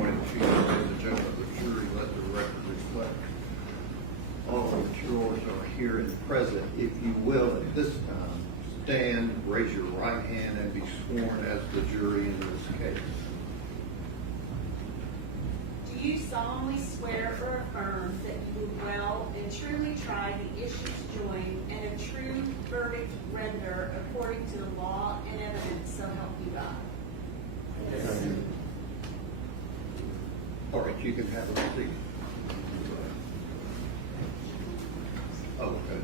morning, Chief and the judge of the jury, let the record reflect. All of the jurors are here and present. If you will, at this time, stand, raise your right hand, and be sworn as the jury in this case. Do you solemnly swear or affirm that you will well and truly try the issues joined and a true verdict render according to the law and evidence, so help you God? Yes. All right, you can have a seat. Okay.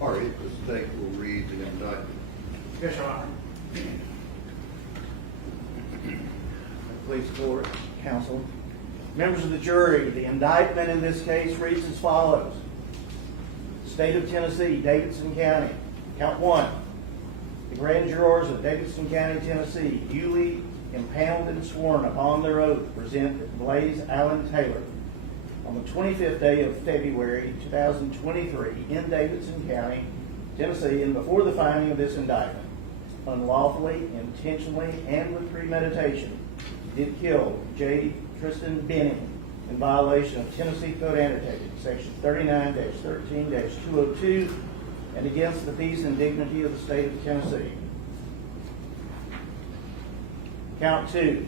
All right, the state will read the indictment. Yes, Your Honor. Police court, counsel. Members of the jury, the indictment in this case reads as follows. State of Tennessee, Davidson County. Count 1. The grand jurors of Davidson County, Tennessee, duly impaneled and sworn upon their oath, present Blaise Taylor on the 25th day of February 2023 in Davidson County, Tennessee, and before the finding of this indictment, unlawfully, intentionally, and with premeditation, did kill Jade Benning in violation of Tennessee Code Annotated, Section 39-13-202, and against the peace and dignity of the state of Tennessee. Count 2.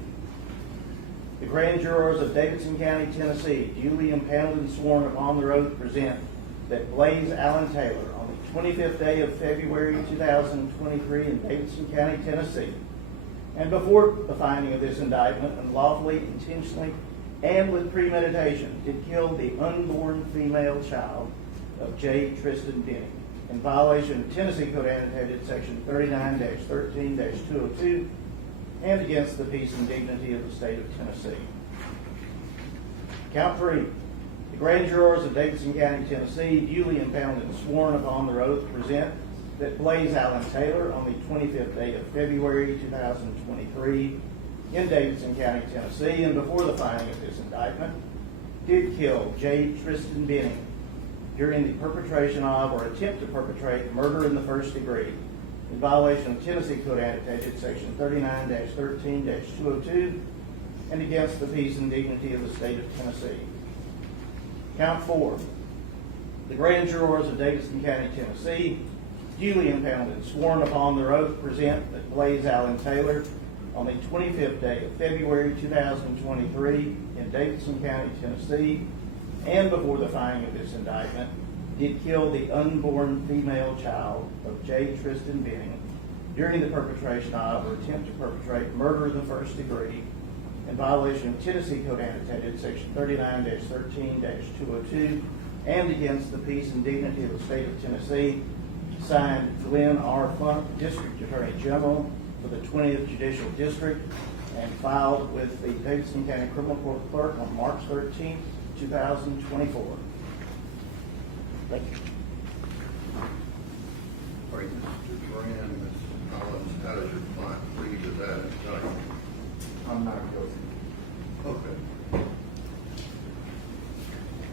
The grand jurors of Davidson County, Tennessee, duly impaneled and sworn upon their oath, present that Blaise Taylor on the 25th day of February 2023 in Davidson County, Tennessee, and before the finding of this indictment, unlawfully, intentionally, and with premeditation, did kill the unborn female child of Jade Benning in violation of Tennessee Code Annotated, Section 39-13-202, and against the peace and dignity of the state of Tennessee. Count 3. The grand jurors of Davidson County, Tennessee, duly impaneled and sworn upon their oath, present that Blaise Taylor on the 25th day of February 2023 in Davidson County, Tennessee, and before the filing of this indictment, did kill Jade Benning during the perpetration of or attempt to perpetrate murder in the first degree in violation of Tennessee Code Annotated, Section 39-13-202, and against the peace and dignity of the state of Tennessee. Count 4. The grand jurors of Davidson County, Tennessee, duly impaneled and sworn upon their oath, present that Blaise Taylor on the 25th day of February 2023 in Davidson County, Tennessee, and before the filing of this indictment, did kill the unborn female child of Jade Benning during the perpetration of or attempt to perpetrate murder in the first degree in violation of Tennessee Code Annotated, Section 39-13-202, and against the peace and dignity of the state of Tennessee. Signed, Glenn R. Funk, District Attorney General for the 20th Judicial District, and filed with the Davidson County Criminal Court Clerk on March 13, 2024. Thank you. All right, Mr. Duran, Ms. Collins, how does your client plead to that indictment? I'm not guilty. Okay.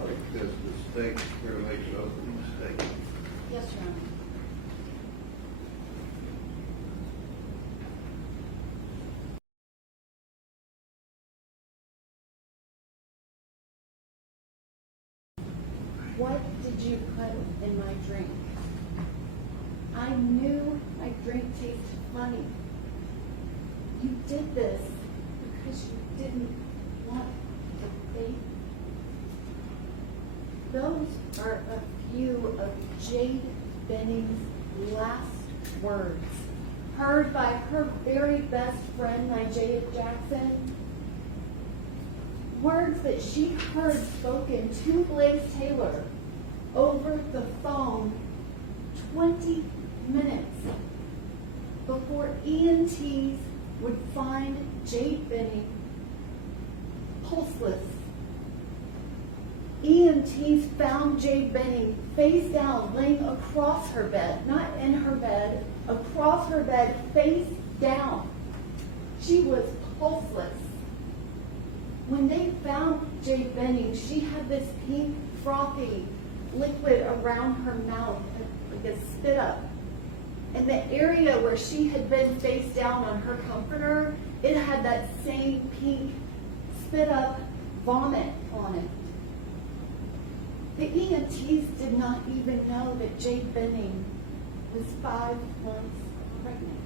All right, does the state care to make an opening statement? Yes, Your Honor. What did you put in my drink? I knew my drink tasted funny. You did this because you didn't want to think. Those are a few of Jade Benning's last words, heard by her very best friend, Jade Jackson. Words that she heard spoken to Blaise Taylor over the phone 20 minutes before EMTs would find Jade Benning pulseless. EMTs found Jade Benning face down, laying across her bed, not in her bed, across her bed, face down. She was pulseless. When they found Jade Benning, she had this pink, frothy liquid around her mouth, like a spit up. And the area where she had been face down on her comforter, it had that same pink spit up vomit on it. The EMTs did not even know that Jade Benning was 5 months pregnant.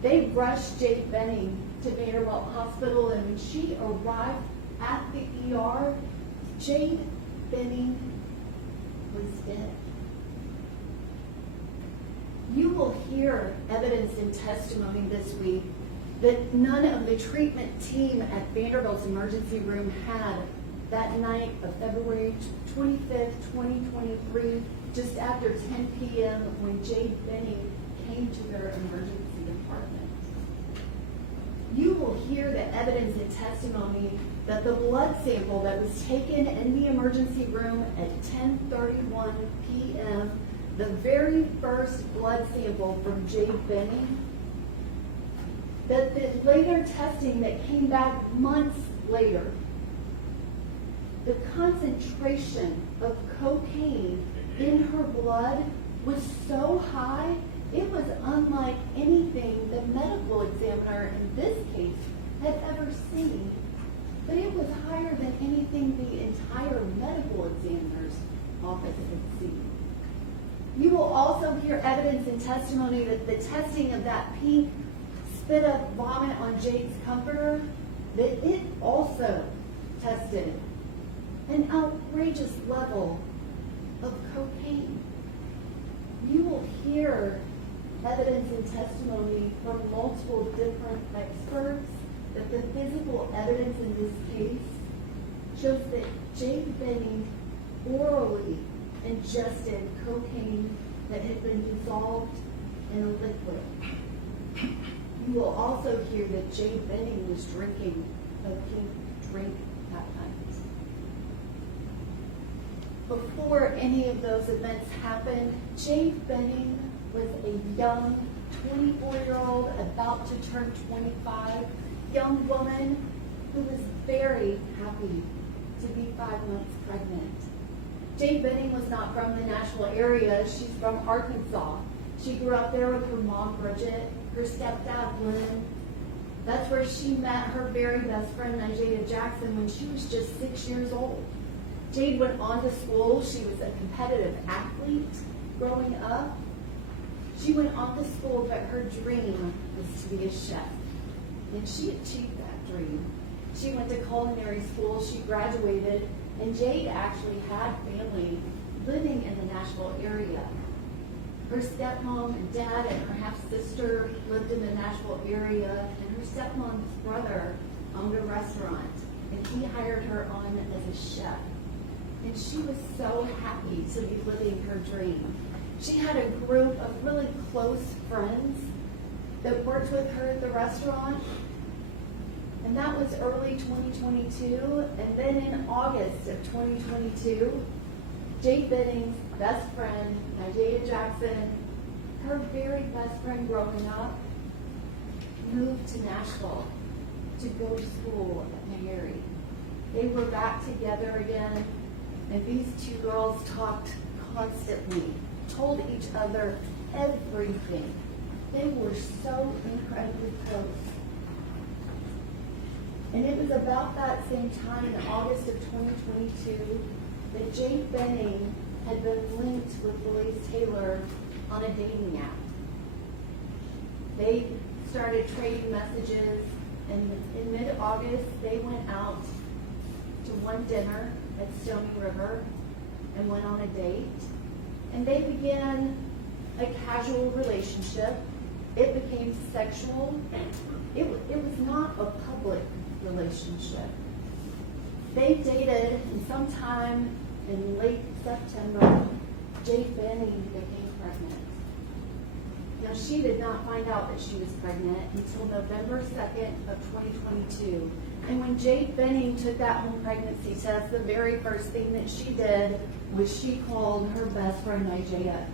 They rushed Jade Benning to Vanderbilt Hospital, and when she arrived at the ER, Jade Benning was dead. You will hear evidence and testimony this week that none of the treatment team at Vanderbilt's emergency room had that night of February 25th, 2023, just after 10 p.m. when Jade Benning came to their emergency department. You will hear the evidence and testimony that the blood sample that was taken in the emergency room at 10:31 p.m., the very first blood sample from Jade Benning, that the later testing that came back months later, the concentration of cocaine in her blood was so high, it was unlike anything the medical examiner in this case had ever seen. But it was higher than anything the entire medical examiner's office had seen. You will also hear evidence and testimony that the testing of that pink spit up vomit on Jade's comforter, that it also tested an outrageous level of cocaine. You will hear evidence and testimony from multiple different experts that the physical evidence in this case shows that Jade Benning orally ingested cocaine that had been dissolved in a liquid. You will also hear that Jade Benning was drinking a pink drink that night. Before any of those events happened, Jade Benning was a young 24-year-old, about to turn 25, young woman who was very happy to be 5 months pregnant. Jade Benning was not from the Nashville area. She's from Arkansas. She grew up there with her mom, Bridget, her stepdad, Lynn. That's where she met her very best friend, Jade Jackson, when she was just 6 years old. Jade went on to school. She was a competitive athlete growing up. She went on to school, but her dream was to be a chef. And she achieved that dream. She went to culinary school. She graduated. And Jade actually had family living in the Nashville area. Her stepmom and dad and her half-sister lived in the Nashville area, and her stepmom's brother owned a restaurant, and he hired her on as a chef. And she was so happy to be living her dream. She had a group of really close friends that worked with her at the restaurant. And that was early 2022. And then in August of 2022, Jade Benning's best friend, Jade Jackson, her very best friend growing up, moved to Nashville to go to school at Meharry. They were back together again, and these two girls talked constantly, told each other everything. They were so incredibly close. And it was about that same time in August of 2022 that Jade Benning had been linked with Blaise Taylor on a dating app. They started trading messages, and in mid-August they went out to one dinner at Stony River and went on a date. And they began a casual relationship. It became sexual. It was not a public relationship. They dated, and sometime in late September, Jade Benning became pregnant. Now, she did not find out that she was pregnant until November 2nd of 2022. And when Jade Benning took that home pregnancy test, the very first thing that she did was she called her best friend, Isaiah.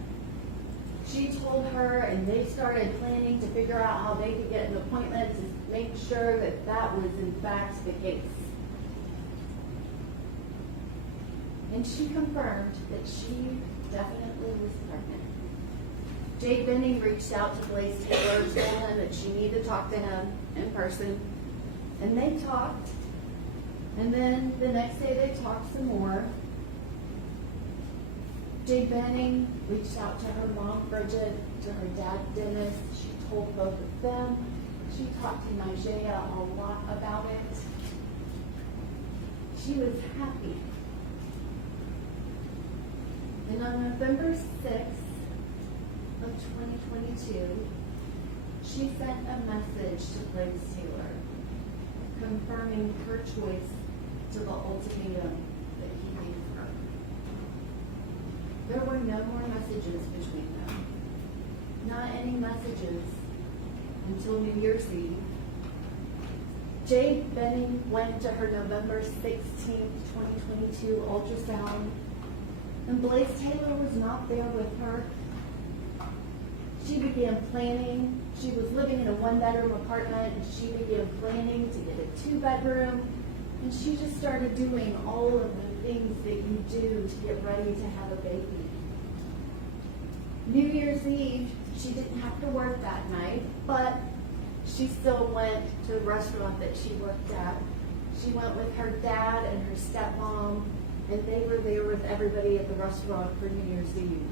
She told her, and they started planning to figure out how they could get an appointment to make sure that that was in fact the case. And she confirmed that she definitely was pregnant. Jade Benning reached out to Blaise Taylor, told him that she needed to talk to him in person. And they talked, and then the next day they talked some more. Jade Benning reached out to her mom, Bridget, to her dad, Dennis. She told both of them. She talked to Nigeria a lot about it. She was happy. And on November 6th of 2022, she sent a message to Blaise Taylor confirming her choice to the ultimatum that he gave her. There were no more messages between them. Not any messages until New Year's Eve. Jade Benning went to her November 16th, 2022 ultrasound, and Blaise Taylor was not there with her. She began planning. She was living in a one-bedroom apartment, and she began planning to get a two-bedroom, and she just started doing all of the things that you do to get ready to have a baby. New Year's Eve, she didn't have to work that night, but she still went to the restaurant that she worked at. She went with her dad and her stepmom, and they were there with everybody at the restaurant for New Year's Eve.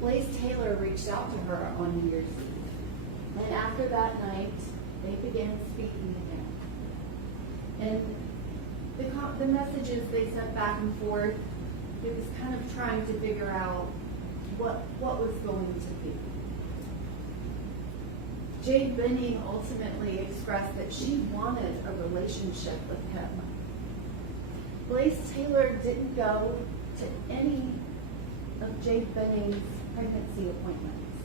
Blaise Taylor reached out to her on New Year's Eve, and after that night, they began speaking again. And the messages they sent back and forth, it was kind of trying to figure out what was going to be. Jade Benning ultimately expressed that she wanted a relationship with him. Blaise Taylor didn't go to any of Jade Benning's pregnancy appointments.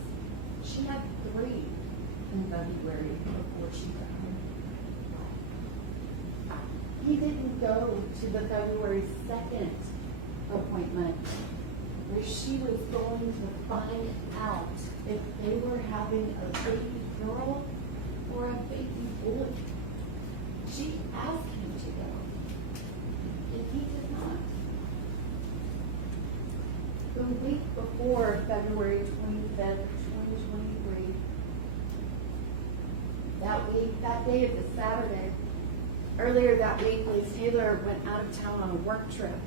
She had 3 in February before she died. He didn't go to the February 2nd appointment where she was going to find out if they were having a baby girl or a baby boy. She asked him to go, and he did not. The week before February 25th, 2023, that day of the Saturday, earlier that week, Blaise Taylor went out of town on a work trip.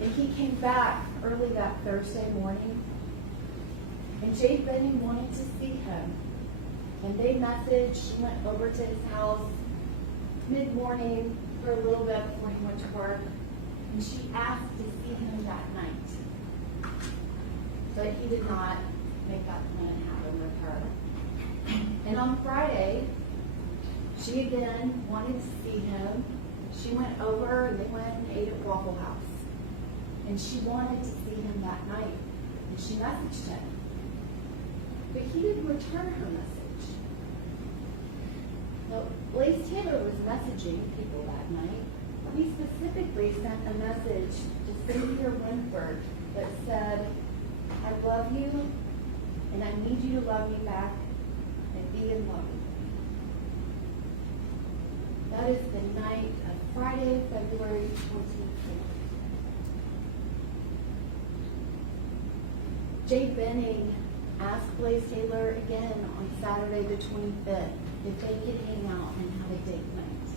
And he came back early that Thursday morning, and Jade Benning wanted to see him. And they messaged. She went over to his house mid-morning for a little bit before he went to work, and she asked to see him that night. But he did not make that plan happen with her. And on Friday, she again wanted to see him. She went over, and they went and ate at Waffle House. And she wanted to see him that night, and she messaged him. But he didn't return her message. Now, Blaise Taylor was messaging people that night. He specifically sent a message to Cynthia Winford that said, "I love you, and I need you to love me back and be in love with me." That is the night of Friday, February 24th. Jade Benning asked Blaise Taylor again on Saturday the 25th if they could hang out and have a date night.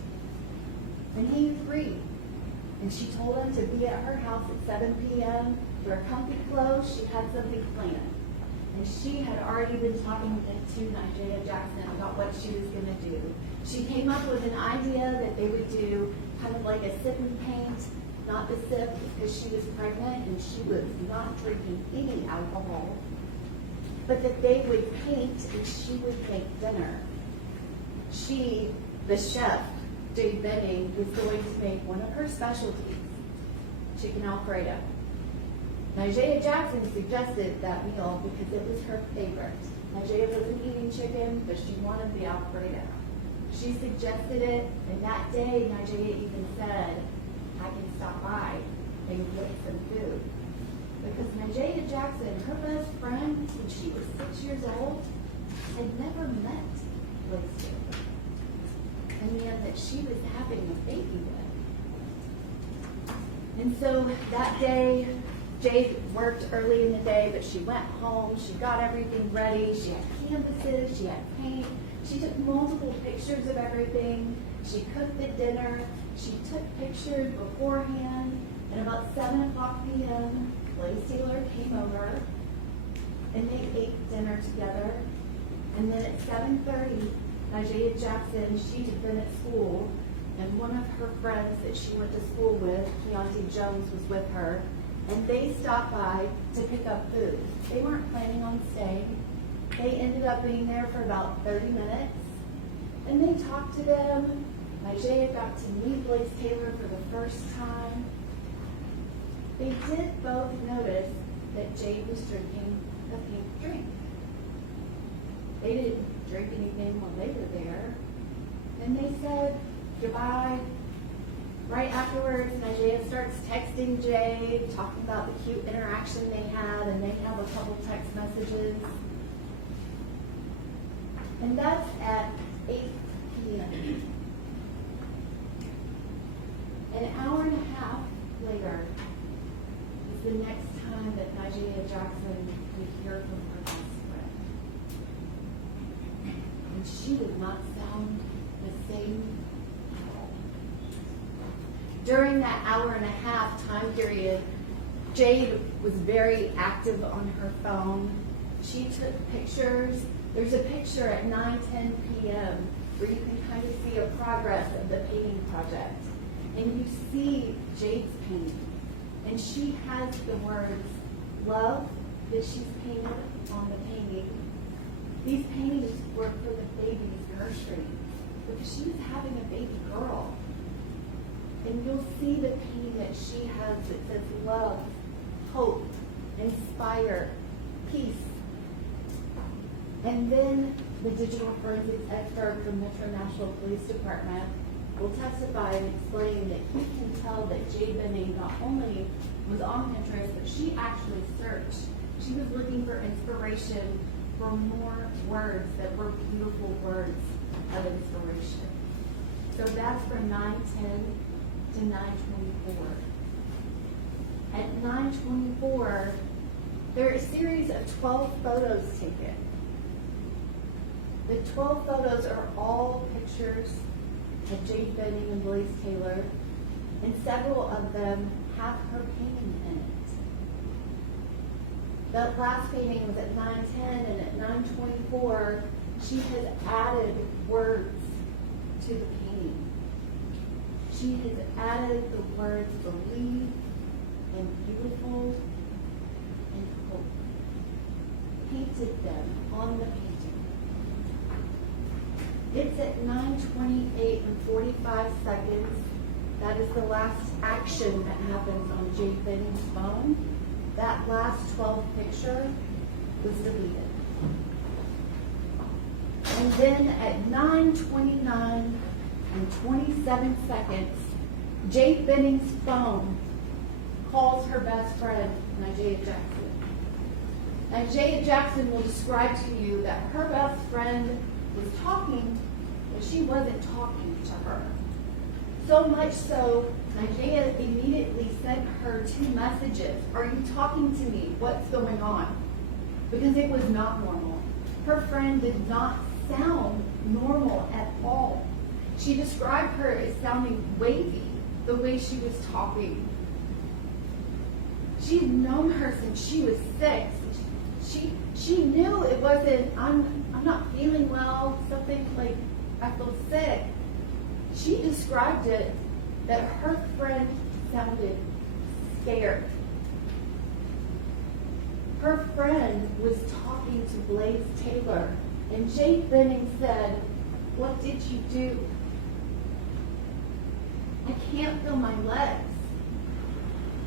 And he agreed. And she told him to be at her house at 7 p.m., wear comfy clothes. She had something planned. And she had already been talking to Nigeria Jackson about what she was going to do. She came up with an idea that they would do kind of like a sip and paint, not the sip because she was pregnant and she was not drinking any alcohol, but that they would paint and she would make dinner. She, the chef, Jade Benning, was going to make one of her specialties, chicken Alfredo. Nigeria Jackson suggested that meal because it was her favorite. Nigeria wasn't eating chicken, but she wanted the Alfredo. She suggested it, and that day Nigeria even said, "I can stop by and get some food." Because Nigeria Jackson, her best friend when she was 6 years old, had never met Blaise Taylor. And man that she was having a baby with. And so that day, Jade worked early in the day, but she went home, she got everything ready, she had canvases, she had paint, She took multiple pictures of everything. She cooked the dinner. She took pictures beforehand. And about 7 o'clock p.m., Blaise Taylor came over and they ate dinner together. And then at 7:30, Jade Jackson, she had been at school, and one of her friends that she went to school with, Keontae Jones, was with her. And they stopped by to pick up food. They weren't planning on staying. They ended up being there for about 30 minutes. And they talked to them. Jade got to meet Blaise Taylor for the first time. They did both notice that Jade was drinking a pink drink. They didn't drink anything while they were there. And they said goodbye. Right afterwards, Najee starts texting Jade, talking about the cute interaction they had, and they have a couple text messages. And that's at 8 p.m. An hour and a half later is the next time that Najee Jackson would hear from her best friend. And she did not sound the same at all. During that hour and a half time period, Jade was very active on her phone. She took pictures. There's a picture at 9:10 p.m. where you can kind of see a progress of the painting project. And you see Jade's painting. And she has the words, love, that she's painted on the painting. These paintings were for the baby's nursery because she was having a baby girl. And you'll see the painting that she has that says love, hope, inspire, peace. And then the digital forensics expert from Metro Nashville Police Department will testify and explain that he can tell that Jade Benning not only was on Pinterest, but she actually searched. She was looking for inspiration for more words that were beautiful words of inspiration. So that's from 9:10 to 9:24. At 9:24, there are a series of 12 photos taken. The 12 photos are all pictures of Jade Benning and Blaise Taylor, and several of them have her painting in it. That last painting was at 9:10, and at 9:24, she has added words to the painting. She has added the words believe and beautiful and hope. Painted them on the painting. It's at 9:28 and 45 seconds. That is the last action that happens on Jade Benning's phone. That last 12 picture was deleted. And then at 9:29 and 27 seconds, Jade Benning's phone calls her best friend, Najee Jackson. Najee Jackson will describe to you that her best friend was talking, but she wasn't talking to her. So much so, Najee immediately sent her 2 messages. Are you talking to me? What's going on? Because it was not normal. Her friend did not sound normal at all. She described her as sounding wavy, the way she was talking. She'd known her since she was 6. She knew it wasn't, I'm not feeling well, something like I feel sick. She described it that her friend sounded scared. Her friend was talking to Blaise Taylor, and Jade Benning said, "What did you do? I can't feel my legs.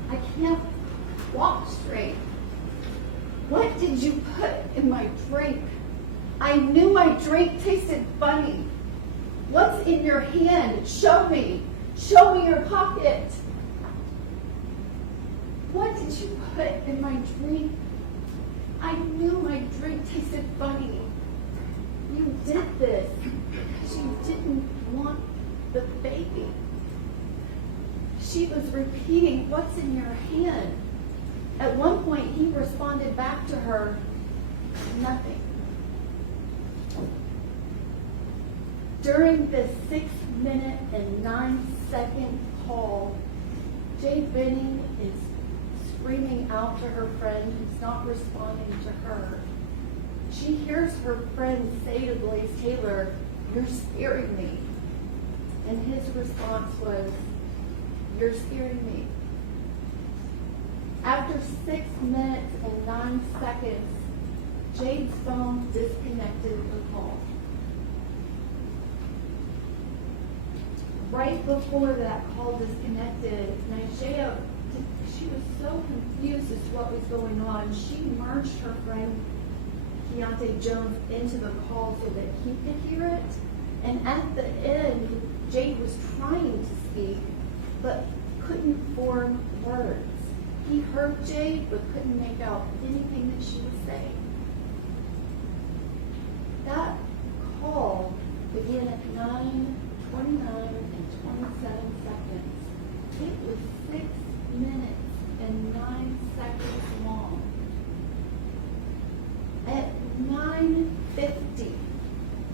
I can't walk straight. What did you put in my drink? I knew my drink tasted funny. What's in your hand? Show me. Show me your pocket. What did you put in my drink? I knew my drink tasted funny. You did this because you didn't want the baby." She was repeating, "What's in your hand?" At one point, he responded back to her, "Nothing." During the 6-minute and 9-second call, Jade Benning is screaming out to her friend who's not responding to her. She hears her friend say to Blaise Taylor, "You're scaring me." And his response was, "You're scaring me." After 6 minutes and 9 seconds, Jade's phone disconnected the call. Right before that call disconnected, Nigea, she was so confused as to what was going on. She merged her friend Keontae Jones into the call so that he could hear it. And at the end, Jade was trying to speak, but couldn't form words. He heard Jade, but couldn't make out anything that she was saying. That call began at 9:29 and 27 seconds. It was 6 minutes and 9 seconds long. At 9:50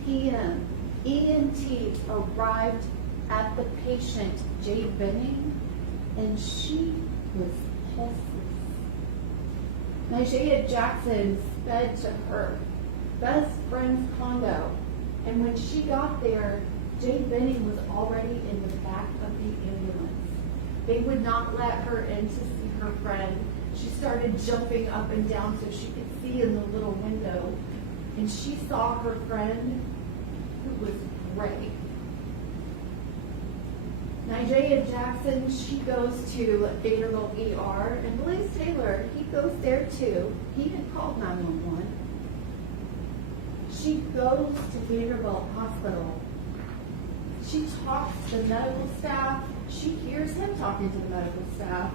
p.m., EMTs arrived at the patient, Jade Benning, and she was pulseless. Nigea Jackson sped to her best friend's condo, and when she got there, Jade Benning was already in the back of the ambulance. They would not let her in to see her friend. She started jumping up and down so she could see in the little window, and she saw her friend, who was gray. Nigea Jackson, she goes to Vanderbilt ER, and Blaise Taylor, he goes there too. He had called 911. She goes to Vanderbilt Hospital. She talks to the medical staff. She hears him talking to the medical staff,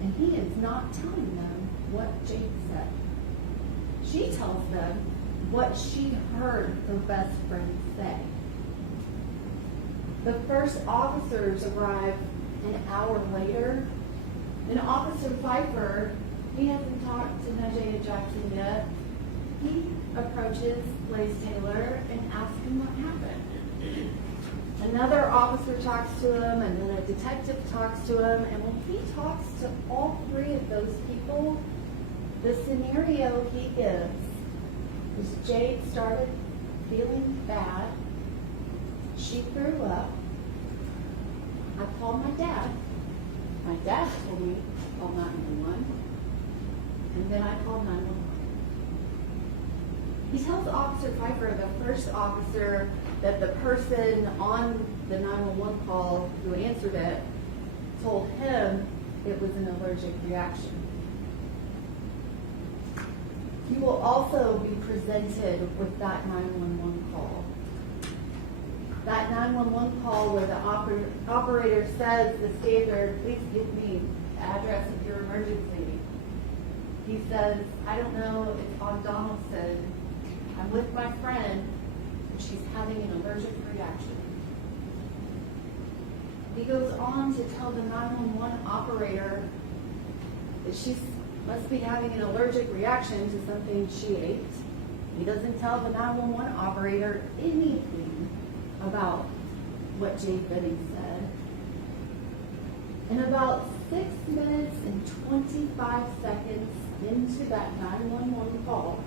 and he is not telling them what Jade said. She tells them what she heard her best friend say. The first officers arrive an hour later, and Officer Pfeiffer, he hasn't talked to Nigea Jackson yet. He approaches Blaise Taylor and asks him what happened. Another officer talks to him, and then a detective talks to him, and when he talks to all three of those people, the scenario he gives is Jade started feeling bad. She threw up. I called my dad. My dad told me to call 911, and then I called 911. He tells Officer Pfeiffer, the first officer, that the person on the 911 call who answered it told him it was an allergic reaction. You will also be presented with that 911 call. That 911 call where the operator says the standard, "Please give me the address of your emergency." He says, "I don't know, it's on Donaldson. I'm with my friend, and she's having an allergic reaction." He goes on to tell the 911 operator that she must be having an allergic reaction to something she ate. He doesn't tell the 911 operator anything about what Jade Benning said. And about 6 minutes and 25 seconds into that 911 call,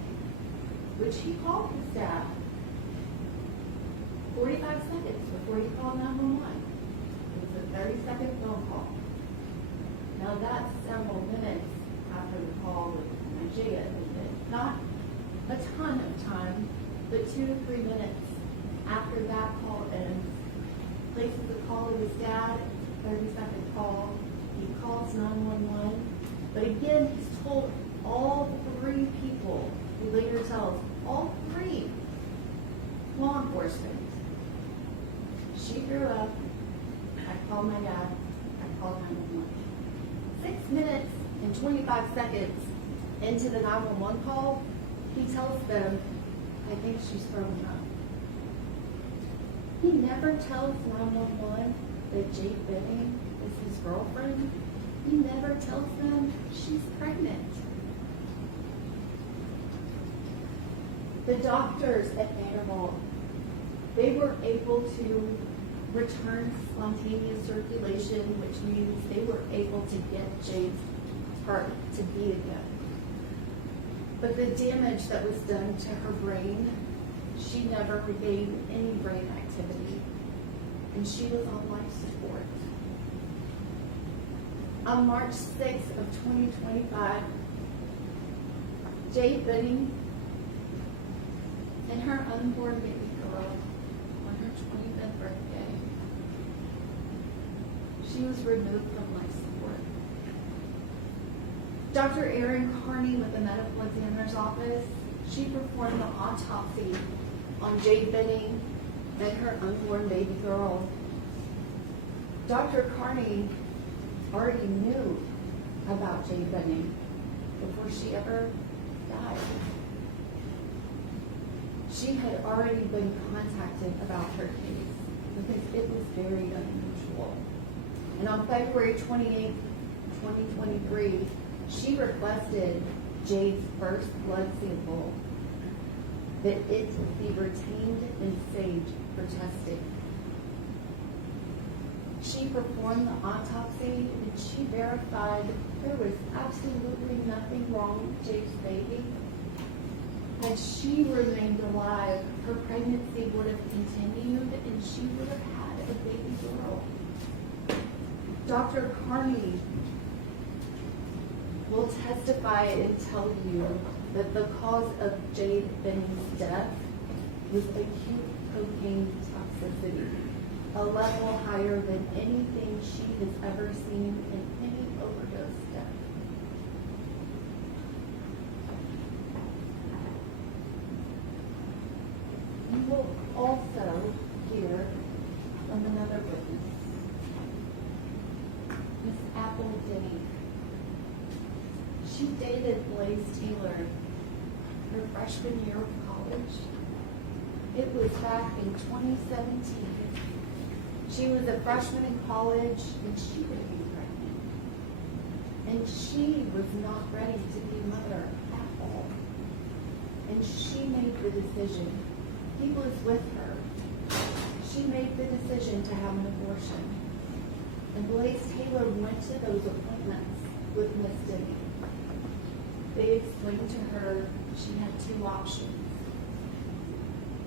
which he called his dad, 45 seconds before he called 911. It was a 30-second phone call. Now that's several minutes after the call with Nigea ended. Not a ton of time, but 2 to 3 minutes after that call ends. Places a call to his dad, 30-second call. He calls 911. But again, he's told all 3 people, he later tells all 3 law enforcement, she threw up, I called my dad, I called 911. 6 minutes and 25 seconds into the 911 call, he tells them, "I think she's throwing up." He never tells 911 that Jade Benning is his girlfriend. He never tells them she's pregnant. The doctors at Vanderbilt, They were able to return spontaneous circulation, which means they were able to get Jade's heart to beat again. But the damage that was done to her brain, she never regained any brain activity, and she was on life support. On March 6th of 2025, Jade Benning and her unborn baby girl on her 25th birthday, she was removed from life support. Dr. Erin Carney with the medical examiner's office, she performed the autopsy on Jade Benning and her unborn baby girl. Dr. Carney already knew about Jade Benning before she ever died. She had already been contacted about her case because it was very unusual. And on February 28, 2023, she requested Jade's first blood sample that it be retained and saved for testing. She performed the autopsy and she verified there was absolutely nothing wrong with Jade's baby. Had she remained alive, her pregnancy would have continued and she would have had a baby girl. Dr. Carney will testify and tell you that the cause of Jade Benning's death was acute cocaine toxicity, a level higher than anything she has ever seen in any overdose death. You will also hear from another witness, Miss Apple Denny. She dated Blaise Taylor her freshman year of college. It was back in 2017. She was a freshman in college and she became pregnant. And she was not ready to be a mother at all. And she made the decision. He was with her. She made the decision to have an abortion. And Blaise Taylor went to those appointments with Miss Denny. They explained to her she had two options.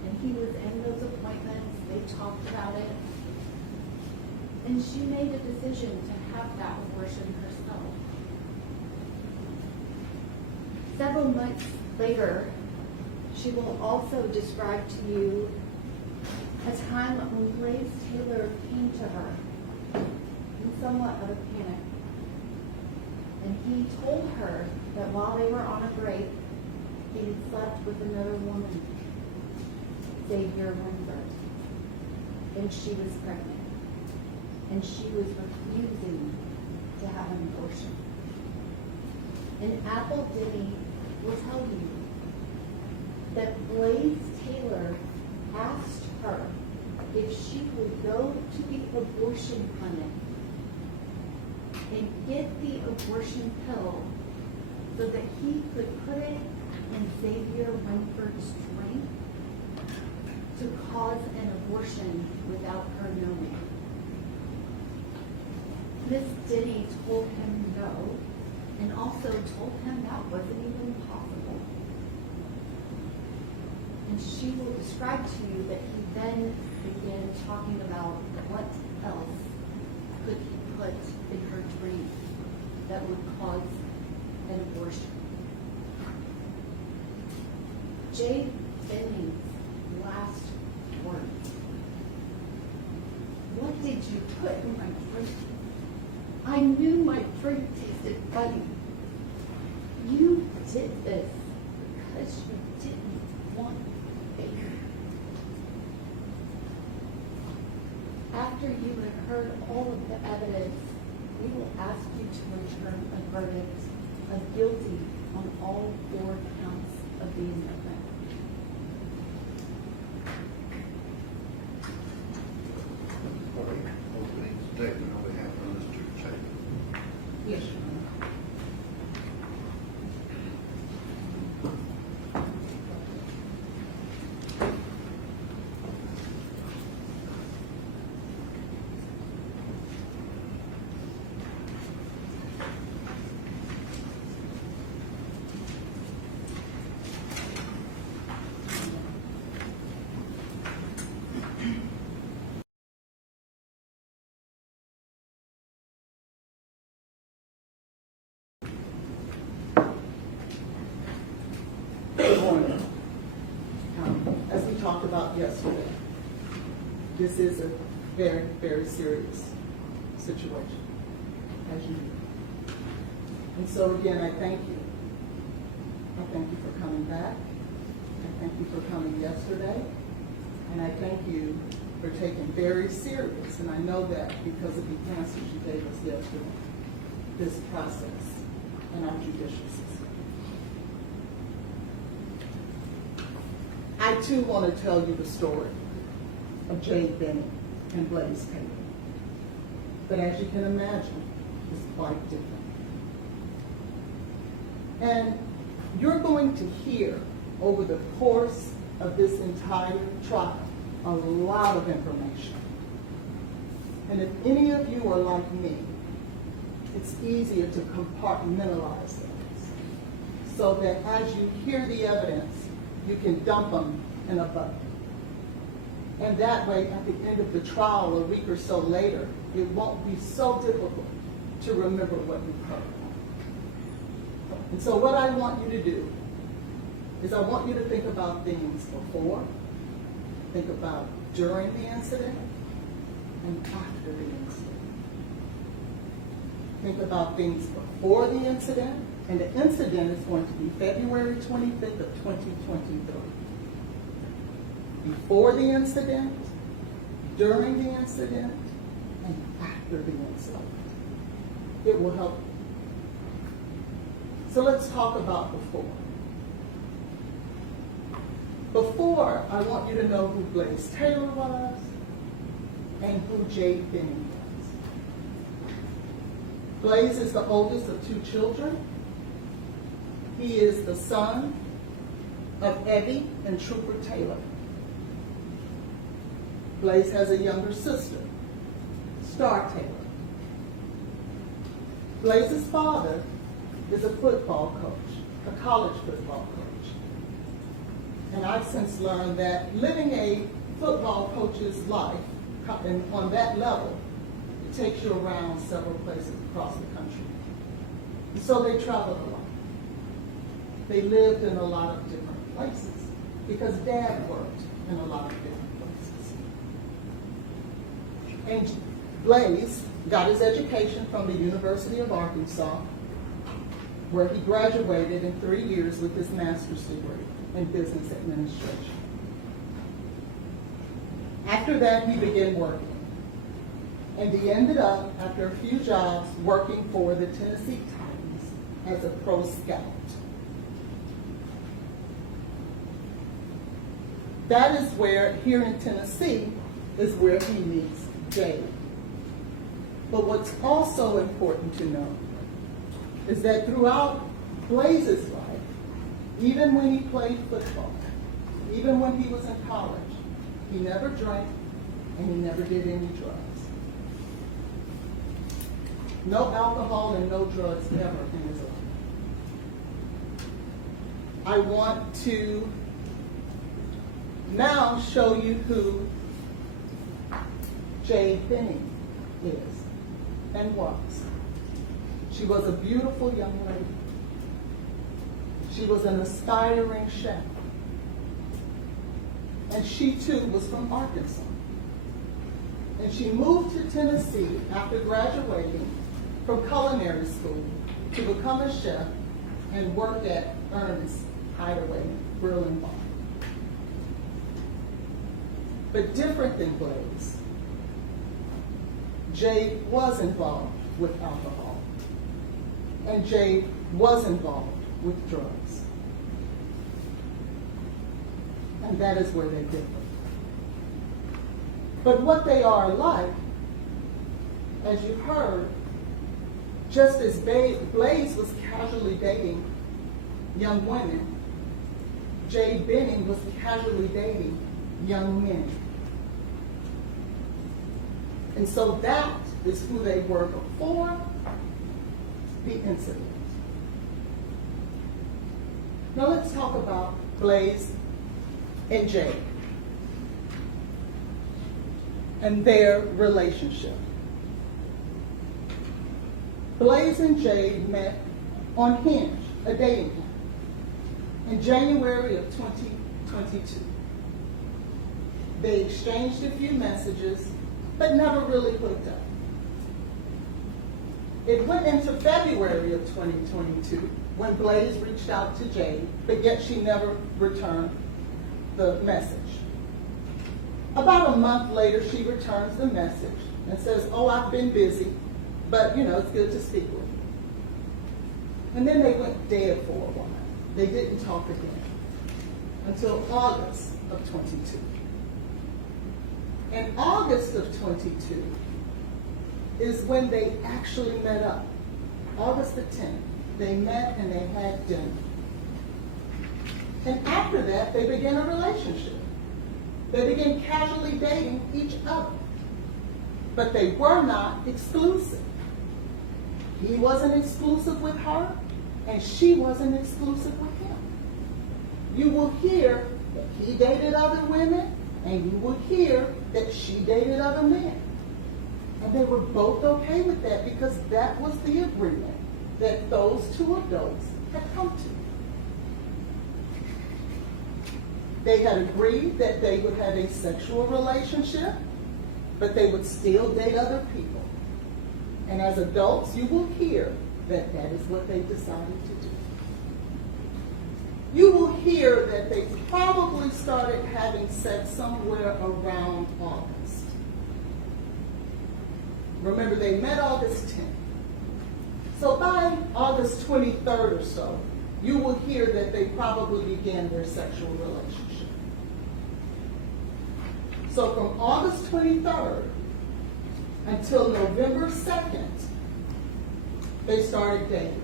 And he was in those appointments, they talked about it. And she made a decision to have that abortion herself. Several months later, she will also describe to you a time when Blaise Taylor came to her in somewhat of a panic. And he told her that while they were on a break, he had slept with another woman, Xavier Winford, and she was pregnant. And she was refusing to have an abortion. And Apple Denny will tell you that Blaise Taylor asked her if she would go to the abortion clinic and get the abortion pill so that he could put it in Xavier Winford's drink to cause an abortion without her knowing. Miss Denny told him no, and also told him that wasn't even possible. And she will describe to you that he then began talking about what else could he put in her drink that would cause an abortion. Jade Benning's last words. What did you put in my drink? I knew my drink tasted funny. You did this because you didn't want baby. After you have heard all of the evidence, we will ask you to return a verdict of guilty on all 4 counts of the indictment. Opening statement on behalf of Mr. Taylor. Yes. yesterday. This is a very, very serious situation, as you know. And so again, I thank you. I thank you for coming back. I thank you for coming yesterday. And I thank you for taking very serious, and I know that because of the answers you gave us yesterday, this process and our judicial system. I too want to tell you the story of Jade Benning and Blaise Taylor. But as you can imagine, it's quite different. And you're going to hear over the course of this entire trial a lot of information. And if any of you are like me, it's easier to compartmentalize things so that as you hear the evidence, you can dump them in a bucket. And that way, at the end of the trial, a week or so later, it won't be so difficult to remember what you've heard. And so what I want you to do is I want you to think about things before, think about during the incident, and after the incident. Think about things before the incident, and the incident is going to be February 25th of 2023. Before the incident, during the incident, and after the incident. It will help. So let's talk about before. Before, I want you to know who Blaise Taylor was and who Jade Benning was. Blaise is the oldest of 2 children. He is the son of Evie and Trooper Taylor. Blaise has a younger sister, Star Taylor. Blaise's father is a football coach, a college football coach. And I've since learned that living a football coach's life on that level, it takes you around several places across the country. And so they traveled a lot. They lived in a lot of different places because Dad worked in a lot of different places. And Blaise got his education from the University of Arkansas, where he graduated in 3 years with his master's degree in business administration. After that, he began working. And he ended up, after a few jobs, working for the Tennessee Titans as a pro scout. That is where, here in Tennessee, is where he meets Jade. But what's also important to know is that throughout Blaise's life, even when he played football, even when he was in college, he never drank and he never did any drugs. No alcohol and no drugs ever in his life. I want to now show you who Jade Benning is and was. She was a beautiful young lady. She was an aspiring chef. And she too was from Arkansas. And she moved to Tennessee after graduating from culinary school to become a chef and work at Ernest's Hideaway Grill and Bar. But different than Blaise, Jade was involved with alcohol. And Jade was involved with drugs. And that is where they differ. But what they are alike, as you heard, just as Blaise was casually dating young women, Jade Benning was casually dating young men. And so that is who they were before the incident. Now let's talk about Blaise and Jade and their relationship. Blaise and Jade met on Hinge, a dating app, in January of 2022. They exchanged a few messages, but never really hooked up. It went into February of 2022 when Blaise reached out to Jade, but yet she never returned the message. About a month later, she returns the message and says, "Oh, I've been busy, but it's good to speak with you." And then they went dead for a while. They didn't talk again until August of 22. In August of 22 is when they actually met up. August the 10th, they met and they had dinner. And after that, they began a relationship. They began casually dating each other. But they were not exclusive. He wasn't exclusive with her, and she wasn't exclusive with him. You will hear that he dated other women, and you will hear that she dated other men. And they were both okay with that because that was the agreement that those two adults had come to. They had agreed that they would have a sexual relationship, but they would still date other people. And as adults, you will hear that that is what they decided to do. You will hear that they probably started having sex somewhere around August. Remember, they met August 10th. So by August 23rd or so, you will hear that they probably began their sexual relationship. So from August 23rd until November 2nd, they started dating.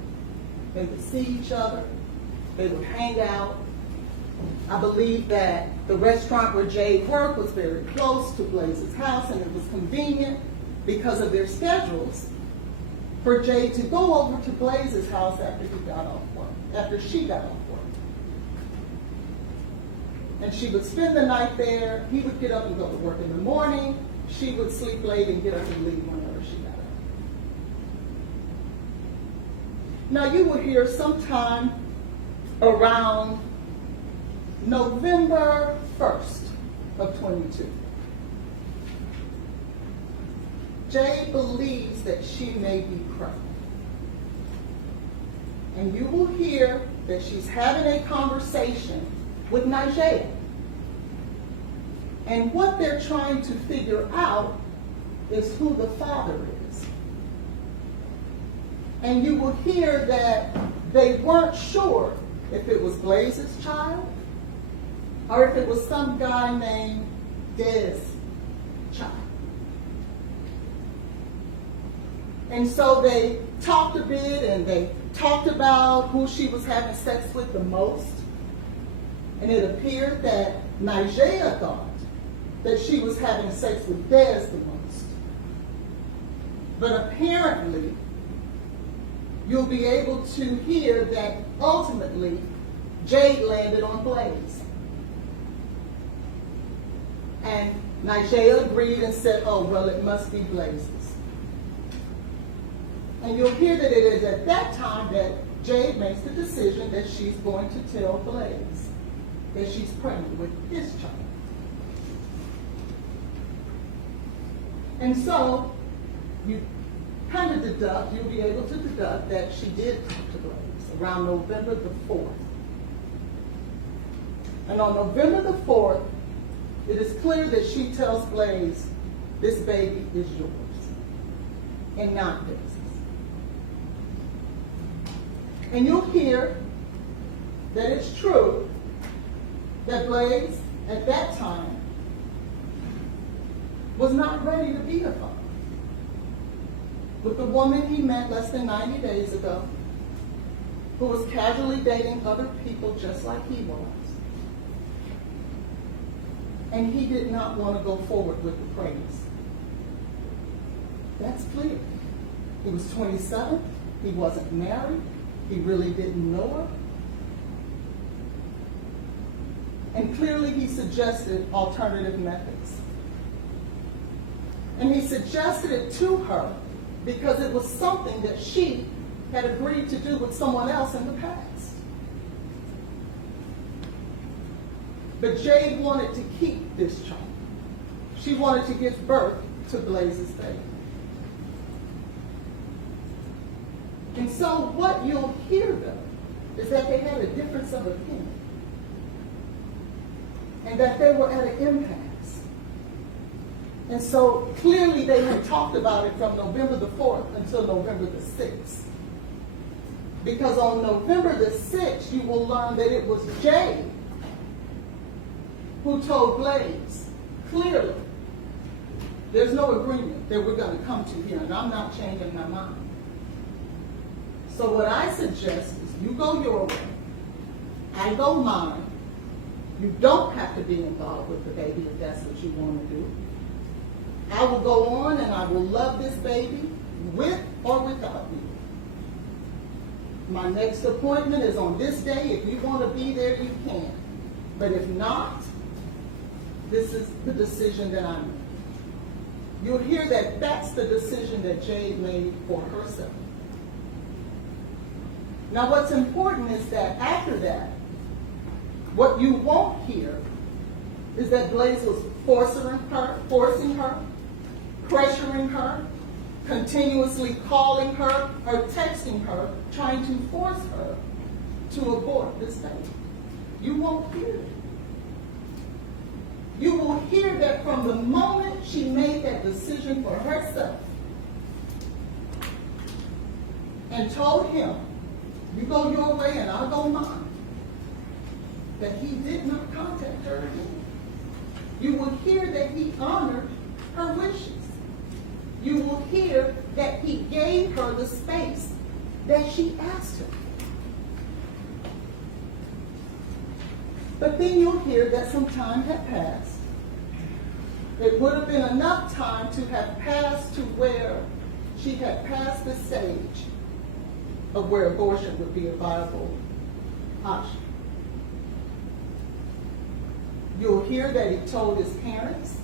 They would see each other. They would hang out. I believe that the restaurant where Jade worked was very close to Blaise's house, and it was convenient because of their schedules for Jade to go over to Blaise's house after he got off work, after she got off work. And she would spend the night there. He would get up and go to work in the morning. She would sleep late and get up and leave whenever she got up. Now you will hear sometime around November 1st of 22. Jade believes that she may be pregnant. And you will hear that she's having a conversation with Nigeria. And what they're trying to figure out is who the father is. And you will hear that they weren't sure if it was Blaise's child or if it was some guy named Des' child. And so they talked a bit, and they talked about who she was having sex with the most. And it appeared that Nigeria thought that she was having sex with Des the most. But apparently, you'll be able to hear that ultimately Jade landed on Blaise. And Nigeria agreed and said, "Oh, well, it must be Blaise's." And you'll hear that it is at that time that Jade makes the decision that she's going to tell Blaise that she's pregnant with his child. And so you kind of deduct, you'll be able to deduct that she did talk to Blaise around November the 4th. And on November the 4th, it is clear that she tells Blaise, "This baby is yours and not Blaise." And you'll hear that it's true that Blaise, at that time, was not ready to be a father. With the woman he met less than 90 days ago, who was casually dating other people just like he was. And he did not want to go forward with the pregnancy. That's clear. He was 27, he wasn't married, he really didn't know her. And clearly he suggested alternative methods. And he suggested it to her because it was something that she had agreed to do with someone else in the past. But Jade wanted to keep this child. She wanted to give birth to Blaise's baby. And so what you'll hear, though, is that they had a difference of opinion. And that they were at an impasse. And so clearly they had talked about it from November the 4th until November the 6th. Because on November the 6th, you will learn that it was Jade who told Blaise clearly, there's no agreement that we're going to come to here, and I'm not changing my mind. So what I suggest is you go your way, I go mine. You don't have to be involved with the baby if that's what you want to do. I will go on and I will love this baby with or without you. My next appointment is on this day. If you want to be there, you can. But if not, this is the decision that I made. You'll hear that that's the decision that Jade made for herself. Now what's important is that after that, what you won't hear is that Blaise was forcing her, pressuring her, continuously calling her or texting her, trying to force her to abort this baby. You won't hear it. You will hear that from the moment she made that decision for herself and told him, you go your way and I'll go mine, that he did not contact her again. You will hear that he honored her wishes. You will hear that he gave her the space that she asked him. But then you'll hear that some time had passed. It would have been enough time to have passed to where she had passed the stage of where abortion would be a viable option. You'll hear that he told his parents,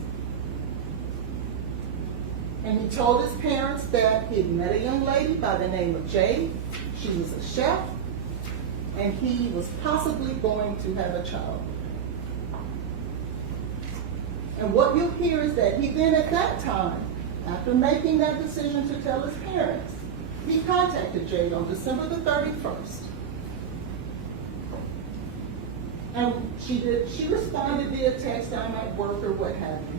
and he told his parents that he had met a young lady by the name of Jade. She was a chef, and he was possibly going to have a child. And what you'll hear is that he then at that time, after making that decision to tell his parents, he contacted Jade on December the 31st. And she responded via text, I'm at work or what have you.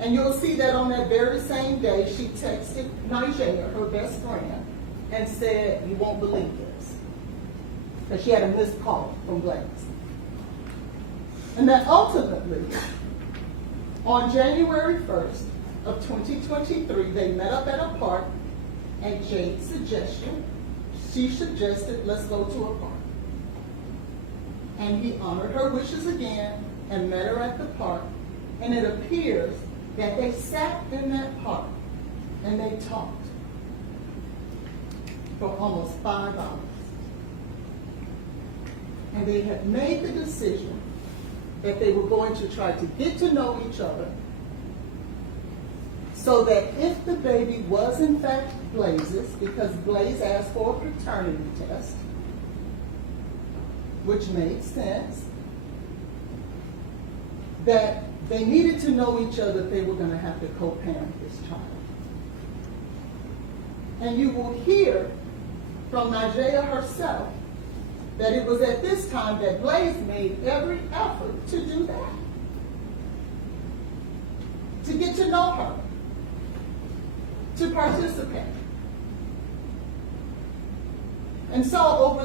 And you'll see that on that very same day, she texted Nigeria, her best friend, and said, you won't believe this. That she had a missed call from Blaise. And that ultimately, on January 1st of 2023, they met up at a park, and Jade she suggested, let's go to a park. And he honored her wishes again and met her at the park. And it appears that they sat in that park and they talked for almost 5 hours. And they had made the decision that they were going to try to get to know each other so that if the baby was in fact Blaise's, because Blaise asked for a paternity test, which made sense, that they needed to know each other if they were going to have to co-parent this child. And you will hear from Nigeria herself that it was at this time that Blaise made every effort to do that, to get to know her, to participate. And so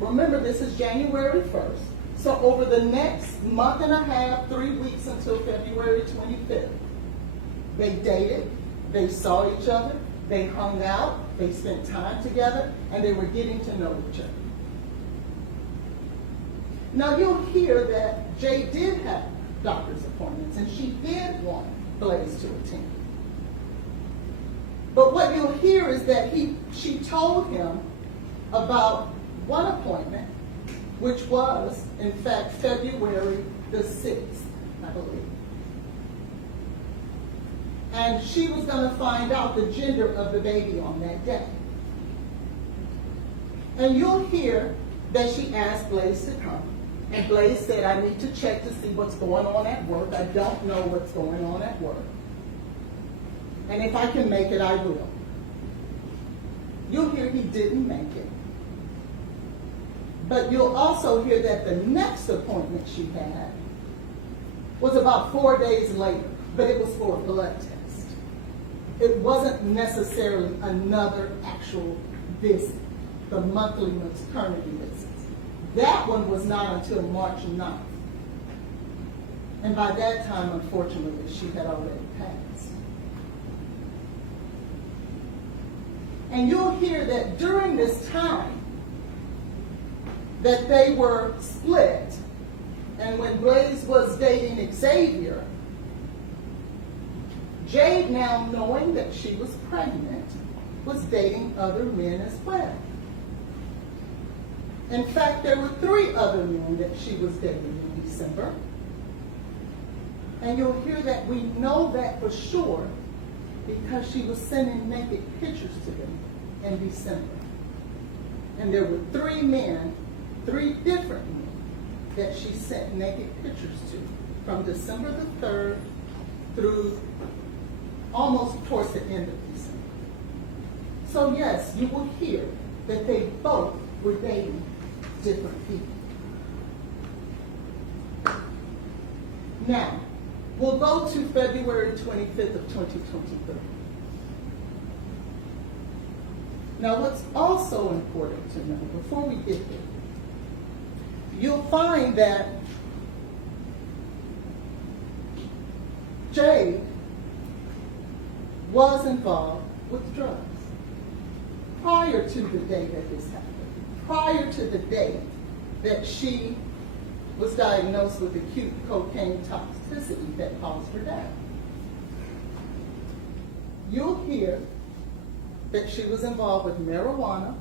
remember this is January 1st, so over the next month and a half, 3 weeks until February 25th, they dated, they saw each other, they hung out, they spent time together, and they were getting to know each other. Now you'll hear that Jade did have doctor's appointments, and she did want Blaise to attend. But what you'll hear is that she told him about one appointment, which was, in fact, February the 6th, I believe. And she was going to find out the gender of the baby on that day. And you'll hear that she asked Blaise to come. And Blaise said, I need to check to see what's going on at work. I don't know what's going on at work. And if I can make it, I will. You'll hear he didn't make it. But you'll also hear that the next appointment she had was about 4 days later, but it was for a blood test. It wasn't necessarily another actual visit, the monthly maternity visits. That one was not until March 9th. And by that time, unfortunately, she had already passed. And you'll hear that during this time that they were split, and when Blaise was dating Xavier, Jade, now knowing that she was pregnant, was dating other men as well. In fact, there were 3 other men that she was dating in December. And you'll hear that we know that for sure because she was sending naked pictures to them in December. And there were 3 men, 3 different men, that she sent naked pictures to from December the 3rd through almost towards the end of December. So yes, you will hear that they both were dating different people. Now, we'll go to February 25th of 2023. Now, what's also important to know before we get there, you'll find that Jade was involved with drugs prior to the day that this happened, prior to the day that she was diagnosed with acute cocaine toxicity that caused her death. You'll hear that she was involved with marijuana.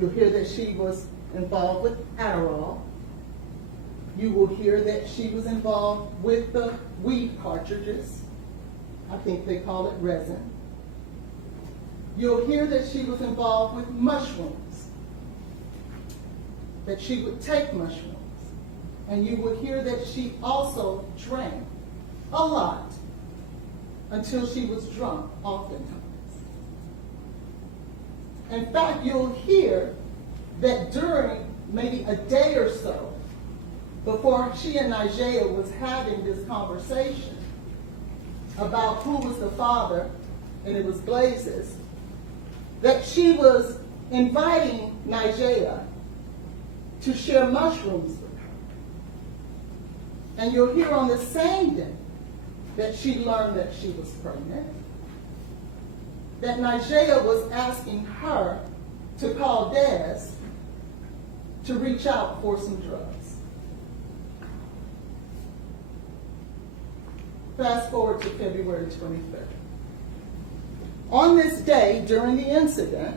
You'll hear that she was involved with Adderall. You will hear that she was involved with the weed cartridges. I think they call it resin. You'll hear that she was involved with mushrooms, that she would take mushrooms. And you will hear that she also drank a lot until she was drunk oftentimes. In fact, you'll hear that during maybe a day or so before she and Nigella was having this conversation about who was the father, and it was Blaise's, that she was inviting Nigella to share mushrooms with her. And you'll hear on the same day that she learned that she was pregnant, that Nigella was asking her to call Des to reach out for some drugs. Fast forward to February 23rd. On this day, during the incident,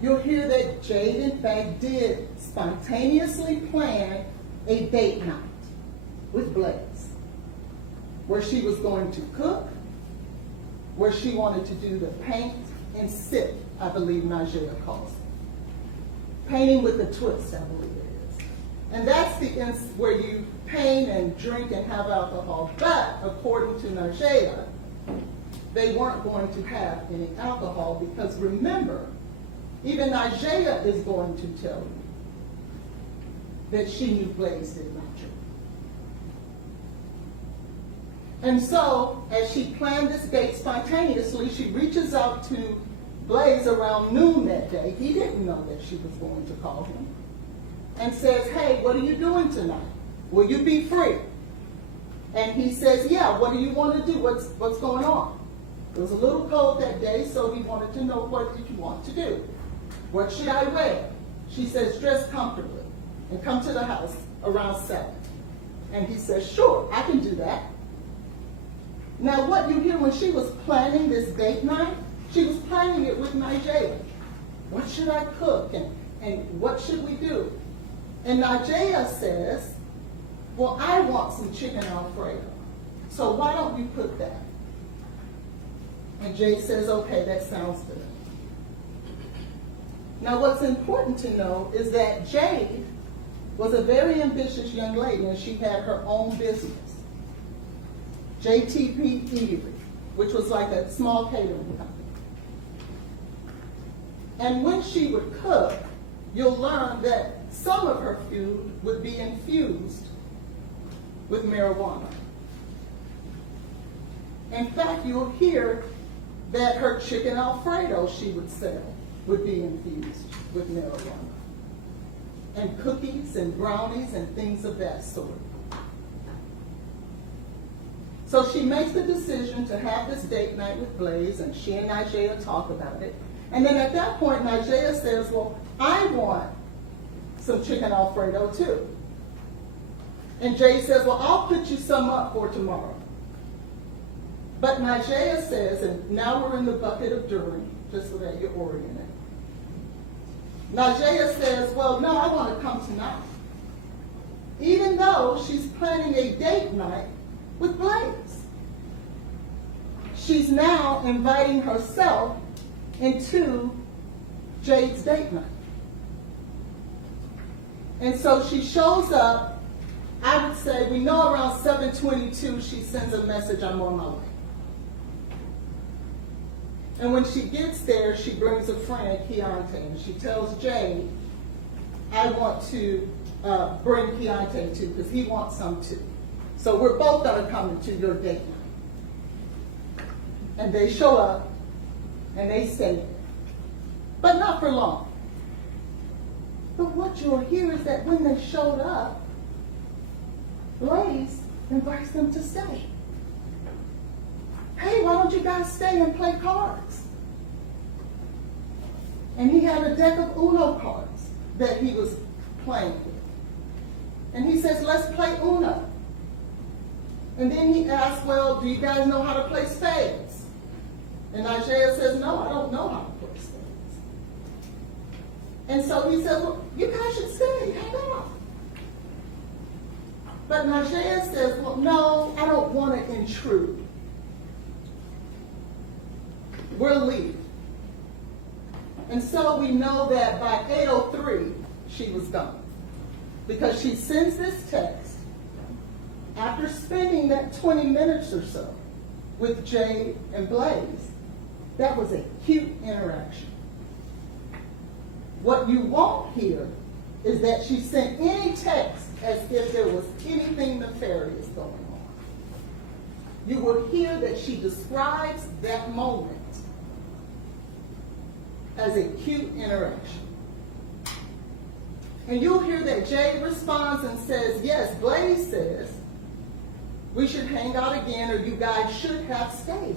you'll hear that Jade, in fact, did spontaneously plan a date night with Blaise, where she was going to cook, where she wanted to do the paint and sip, I believe Nigella calls it. Painting with a twist, I believe it is. And that's the where you paint and drink and have alcohol. But according to Nigella, they weren't going to have any alcohol because remember, even Nigella is going to tell you that she knew Blaise did not drink. And so, as she planned this date spontaneously, she reaches out to Blaise around noon that day. He didn't know that she was going to call him. And says, hey, what are you doing tonight? Will you be free? And he says, yeah, what do you want to do? What's going on? It was a little cold that day, so he wanted to know, what did you want to do? What should I wear? She says, dress comfortably and come to the house around 7. And he says, sure, I can do that. Now, what you hear when she was planning this date night, she was planning it with Nigella. What should I cook and what should we do? And Nigella says, well, I want some chicken Alfredo. So why don't you cook that? And Jade says, okay, that sounds good. Now, what's important to know is that Jade was a very ambitious young lady, and she had her own business, JTP Eatery, which was like a small catering company. And when she would cook, you'll learn that some of her food would be infused with marijuana. In fact, you'll hear that her chicken Alfredo she would sell would be infused with marijuana. And cookies and brownies and things of that sort. So she makes the decision to have this date night with Blaise, and she and Nigella talk about it. And then at that point, Nigella says, well, I want some chicken Alfredo too. And Jade says, well, I'll put you some up for tomorrow. But Nigella says, and now we're in the bucket of jury, just so that you're oriented. Nigella says, well, no, I want to come tonight. Even though she's planning a date night with Blaise. She's now inviting herself into Jade's date night. And so she shows up, I would say, we know around 7:22 she sends a message, I'm on my way. And when she gets there, she brings a friend, Keontae, and she tells Jade, I want to bring Keontae too, because he wants some too. So we're both going to come to your date night. And they show up, and they stay there. But not for long. But what you'll hear is that when they showed up, Blaise invites them to stay. Hey, why don't you guys stay and play cards? And he had a deck of Uno cards that he was playing with. And he says, let's play Uno. And then he asks, well, do you guys know how to play spades? And Nigella says, no, I don't know how to play spades. And so he says, well, you guys should stay, hang on. But Nigella says, well, no, I don't want to intrude. We'll leave. And so we know that by 8:03, she was gone. Because she sends this text after spending that 20 minutes or so with Jade and Blaise. That was a cute interaction. What you won't hear is that she sent any text as if there was anything nefarious going on. You will hear that she describes that moment as a cute interaction. And you'll hear that Jade responds and says, yes, Blaise says, we should hang out again, or you guys should have stayed.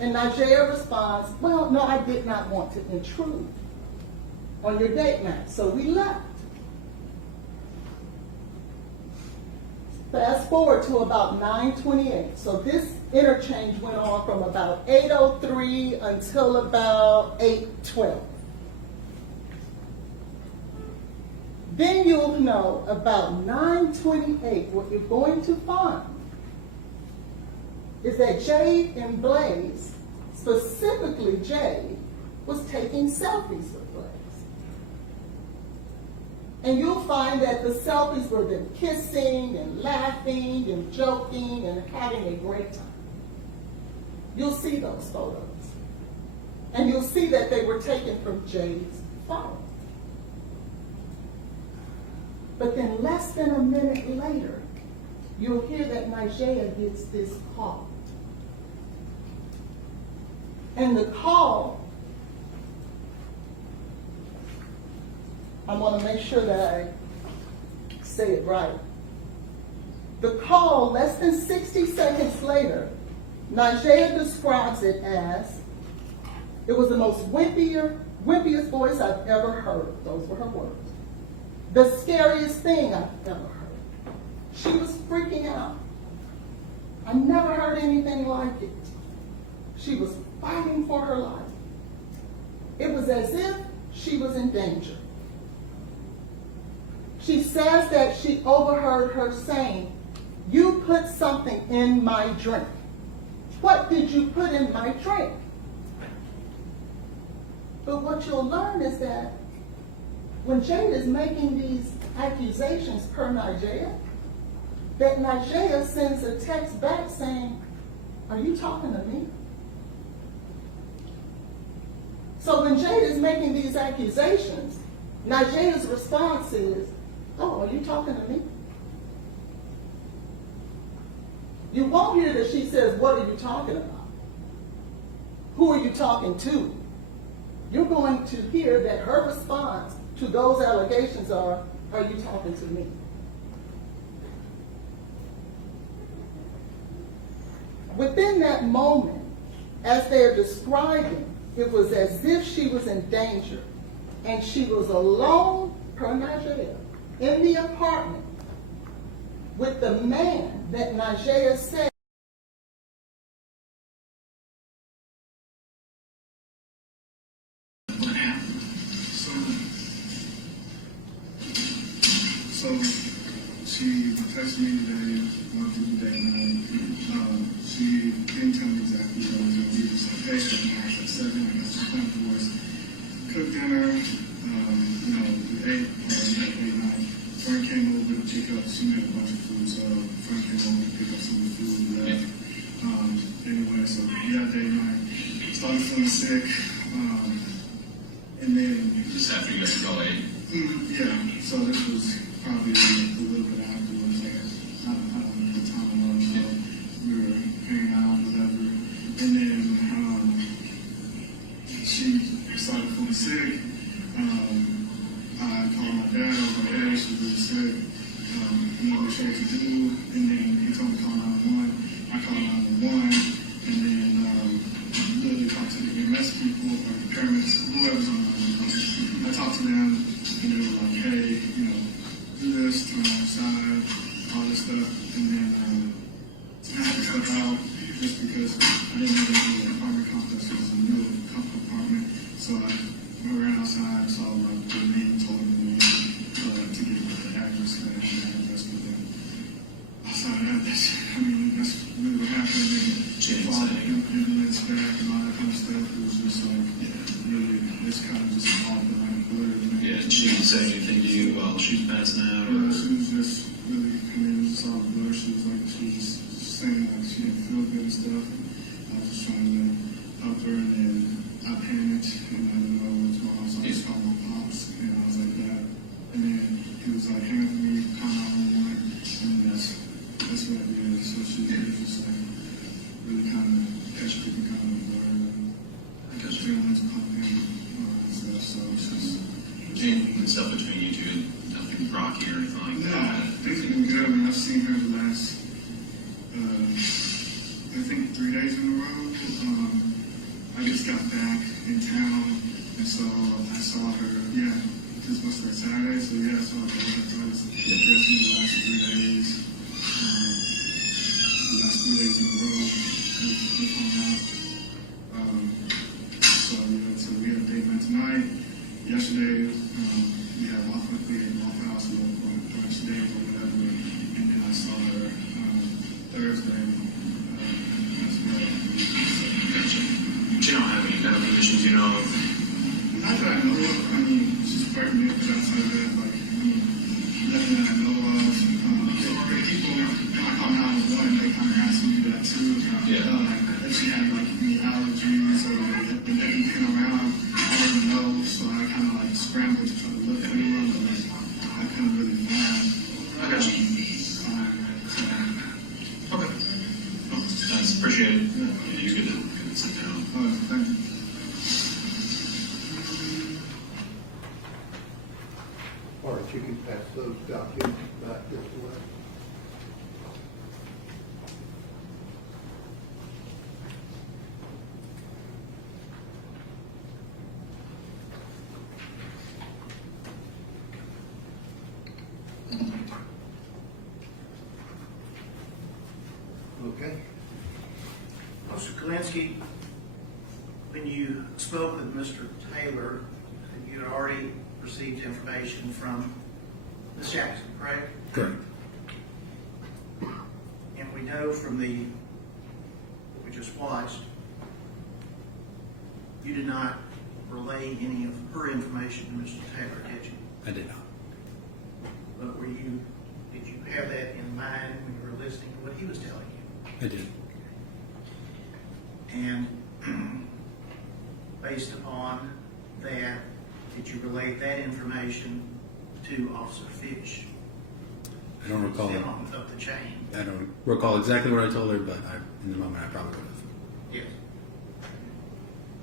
And Nigella responds, well, no, I did not want to intrude on your date night, so we left. Fast forward to about 9:28. So this interchange went on from about 8:03 until about 8:12. Then you'll know about 9:28, what you're going to find is that Jade and Blaise, specifically Jade, was taking selfies with Blaise. And you'll find that the selfies were them kissing and laughing and joking and having a great time. You'll see those photos. And you'll see that they were taken from Jade's phone. But then less than a minute later, you'll hear that Nigella gets this call. And the call, I want to make sure that I say it right. The call, less than 60 seconds later, Nigella describes it as, it was the most wimpiest voice I've ever heard. Those were her words. The scariest thing I've ever heard. She was freaking out. I never heard anything like it. She was fighting for her life. It was as if she was in danger. She says that she overheard her saying, you put something in my drink. What did you put in my drink? But what you'll learn is that when Jade is making these accusations per Nigeria, that Nigeria sends a text back saying, "Are you talking to me?" So when Jade is making these accusations, Nigeria's response is, "Oh, are you talking to me?" You won't hear that she says, "What are you talking about? Who are you talking to?" You're going to hear that her response to those allegations are you talking to me? Within that moment, as they're describing, it was as if she was in danger and she was alone, per Nigeria, in the apartment with the man that Nigeria said So she texted me today, going through the day night. She didn't tell me exactly what I was going to do. She said, "Hey, at 7, I got some plan for us. Cook dinner, we ate, at 8, 9. Friend came over to pick up, she made a bunch of food, so friend came over to pick up some of the food we left. Anyway, so we had day night. Started feeling sick, and then... Just after you guys go 8? Yeah, so this was probably a little bit afterwards, like I don't know what time it was, so we were hanging out, whatever. And then she started feeling sick. I called my dad, I was like, "Hey, she's really sick. I'm not really sure what to do." And then he told me to call 911. I called 911, and then literally talked to the EMS people, or the parents, whoever's on 911. I talked to them, and they were like, "Hey, do this, turn outside, all this stuff." And then I had to cut out just because I didn't know the apartment complex was a new apartment. So I ran outside, saw like the name, told me to get the address and the address. But then outside of that, that's really what happened. And She didn't followed say. the ambulance back and all that kind of stuff. It was just like, really, it's kind of just all the like blurred. Yeah, she didn't say anything to you while she was passing out? She was just really, it was just all blur. She was just saying like she didn't feel good and stuff. I was just trying to help her, and then I panicked and I didn't know what's going on, so I just called my pops, and I was like that. And then he was like, "Hang up with me, call 911," and that's what I did. So she was just like really kind of everything kind of blurred, and I guess feelings pumping and all that stuff. So it's just. And stuff between you two, nothing rocky or anything like No, that? things have been good. I mean, I've seen her the last, I think 3 days in a row. I just got back in town, and so I saw her, this must have been Saturday, so I saw her definitely the last 3 days. The last 3 days in a row, we hung out. So we had a date night tonight. Yesterday, we had Waffle House, or brunch day or whatever, and then I saw her Thursday as well. Gotcha. She don't have any medical conditions, you know of? Not that I know of. I mean, she's pregnant, but outside of that, like, nothing that I know of. People, when I call 911, they kind of ask me that too. Yeah. If she had like any allergies or anything around, I didn't know, so I kind of like scrambled to try to look anywhere, but like, I couldn't really find. I got you. Okay. Well, thanks. Appreciate it. Yeah, you good to sit down. Thank you. All right, you can pass those documents back this way. Okay. Mr. Kalinsky, when you spoke with Mr. Taylor, you had already received information from Ms. Jackson, correct? Correct. And we know from what we just watched, you did not relay any of her information to Mr. Taylor, did you? I did not. But did you have that in mind when you were listening to what he was telling you? I did. And based upon that, did you relate that information to Officer Fish? I don't recall. Then on up the chain. I don't recall exactly what I told her, but in the moment I probably would have. Yes.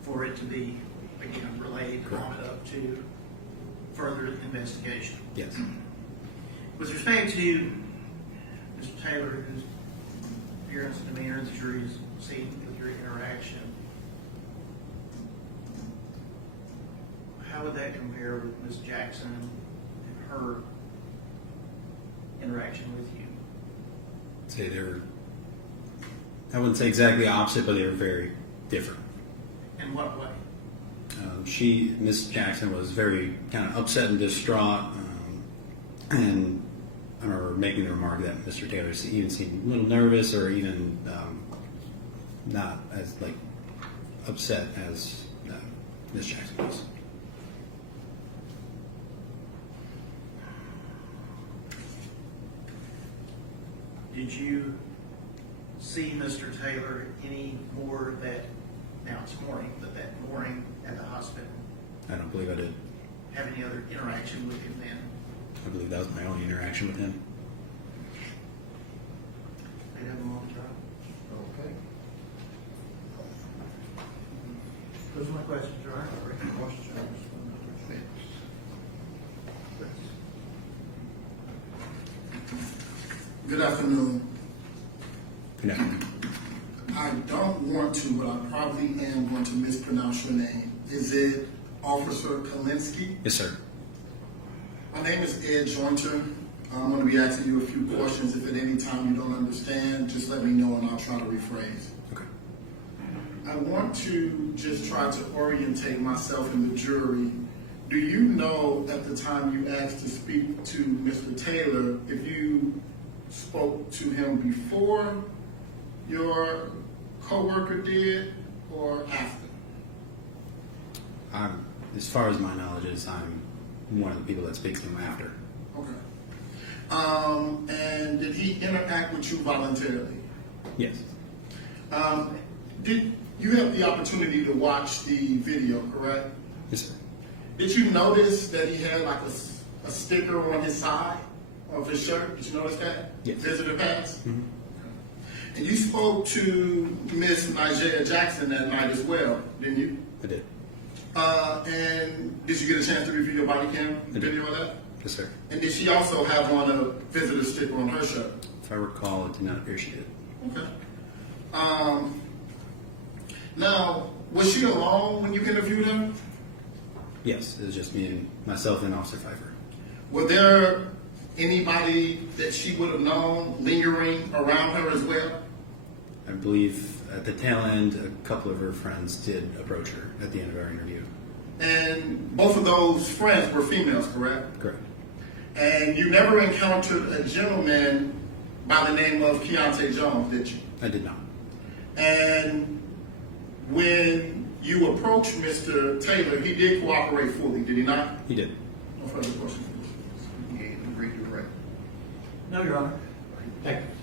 For it to be, again, relayed on up to further investigation. Yes. With respect to Mr. Taylor, whose appearance and demeanor the jury has seen with your interaction, how would that compare with Ms. Jackson and her interaction with you? Say I wouldn't say exactly opposite, but they were very different. In what way? Miss Jackson was very kind of upset and distraught, and I remember making the remark that Mr. Taylor even seemed a little nervous or even not as upset as Miss Jackson was. Did you see Mr. Taylor any more now it's morning, but that morning at the hospital? I don't believe I did. Have any other interaction with him then? I believe that was my only interaction with him. They'd have him on the trial. Okay. Those are my questions, Your Honor. Questions? Good afternoon. Good afternoon. I don't want to, but I probably am going to mispronounce your name. Is it Officer Kalinsky? Yes, sir. My name is Ed Jointer. I'm going to be asking you a few questions. If at any time you don't understand, just let me know and I'll try to rephrase. Okay. I want to just try to orientate myself and the jury. Do you know at the time you asked to speak to Mr. Taylor if you spoke to him before your coworker did or after? As far as my knowledge is, I'm one of the people that speaks to him after. Okay. And did he interact with you voluntarily? Yes. Did you have the opportunity to watch the video, correct? Yes, sir. Did you notice that he had like a sticker on his side of his shirt? Did you notice that? Yes. Visitor pass? Mm-hmm. And you spoke to Miss Jade Jackson that night as well, didn't you? I did. And did you get a chance to review your body cam video of that? Yes, sir. And did she also have on a visitor sticker on her shirt? If I recall, it did not appear she did. Okay. Now, was she alone when you interviewed her? Yes, it was just me and myself and Officer Pfeiffer. Were there anybody that she would have known lingering around her as well? I believe at the tail end, a couple of her friends did approach her at the end of our interview. And both of those friends were females, correct? Correct. And you never encountered a gentleman by the name of Keontae Jones, did you? I did not. And when you approached Mr. Taylor, he did cooperate fully, did he not? He did. No further questions. You can redirect. No, Your Honor. Thank you.